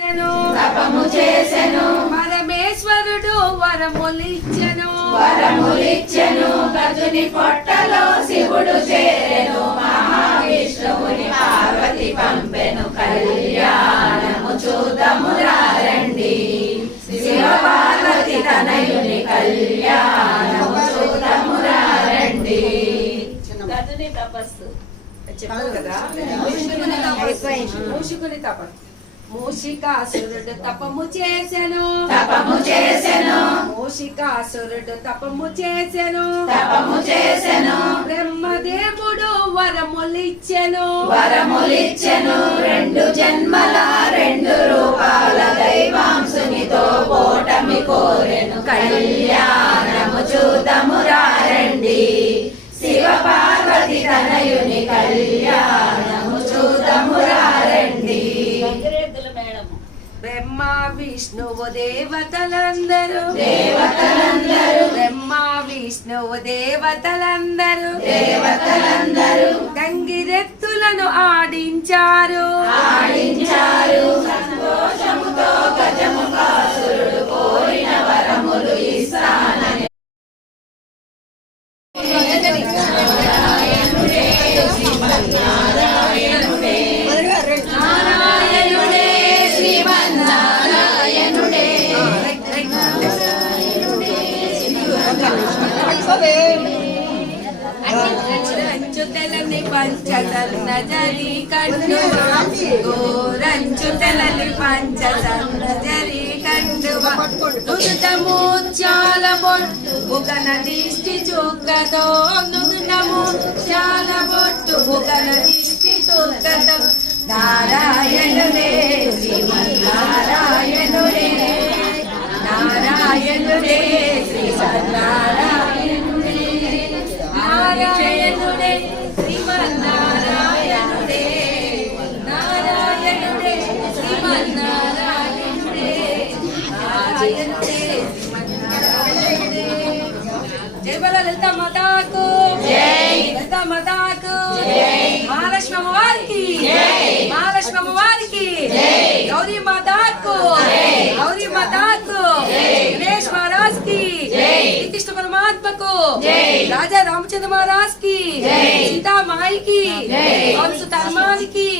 తపము చేసెను పరమేశ్వరుడు వరములిచ్చెను గజుని పొట్టలో శివుడు చేరెను మహావిష్ణువుని పార్వతి పంపెను కళ్యాణము చూదము రండి శివ పార్వతి తనయుని కళ్యాణము చూదము రండి. గజుని తపస్సు చెప్పారు కదా. మూషికుని తపస్సు. మూషికాసురుడు తపము చేసెను మూషికాసురుడు తపము చేసెను బ్రహ్మదేవుడు వరములిచ్చెను రెండు జన్మల రెండు రూపాల దైవాంశునితో ఓటమి కోరెను కళ్యాణము చూదము రండి శివ పార్వతి తనయుని కళ్యాణము చూదము రండి. బ్రహ్మ విష్ణువు దేవతలందరూ బ్రహ్మ విష్ణువు దేవతలందరూ గంగిరెత్తులను ఆడించారు సంతోషముతో గజముఖాసురుడు కోరిన వరములు ఇస్తానని రంచుతలని పంచతన్న జరి కండురంచుతలని పంచతన్న జరి కండువ నుదుటముత్యాల బొట్టు బుగన దిష్టి చుక్కతో నుదుటముత్యాల బొట్టు బుగన దిష్టి చుక్కతో నారాయణుడే శ్రీమన్నారాయణుడే నారాయణుడే శ్రీమన్నారాయణుడే నారాయణుడే శ్రీమన్నారాయణుడే నారాయణుడే శ్రీమన్నారాయణుడే నారాయణుడే శ్రీమన్నారాయణుడే. జై బల లలిత మాతాకు లలిత మాతాకు మహాలక్ష్మి అమ్మవారికి మహాలక్ష్మి అమ్మవారికి గౌరీ మాతాకు గౌరీ మాతాకు गणेश महाराज की श्री कृष्ण परमात्मा को राजा रामचंद्र महाराज की सीता माई की और सुतारमान की